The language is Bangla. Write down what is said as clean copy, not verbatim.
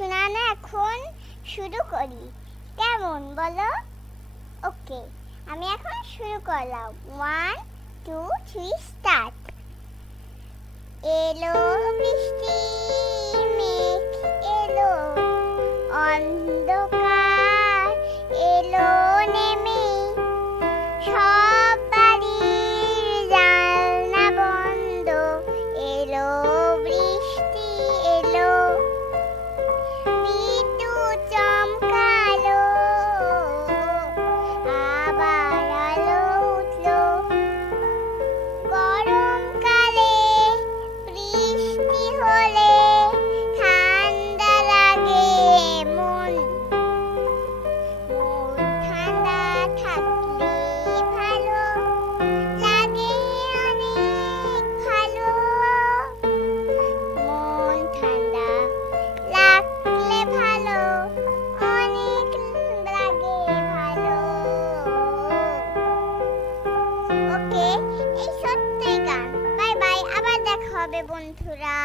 শোনানো এখন শুরু করি, কেমন বলো? ওকে, আমি এখন শুরু করলাম। 1 2 3 স্টার্ট। এলো বৃষ্টি মেঘ এলো, অন্ধকার এলো নেমে, সব বাড়ির জানলা বন্ধ, এলো বৃষ্টি এলো, বিদ্যুৎ চমকালো, আবার আলো উঠলো। গরমকালে বৃষ্টি হলে ঠান্ডা লাগে মন, মন ঠান্ডা থাকলে ভালো লাগে, অনেক ভালো। মন ঠান্ডা লাগলে ভালো, অনেক লাগে ভালো। ওকে, এই সত্যি গান। বাই বাই, আবার দেখা হবে বন্ধুরা।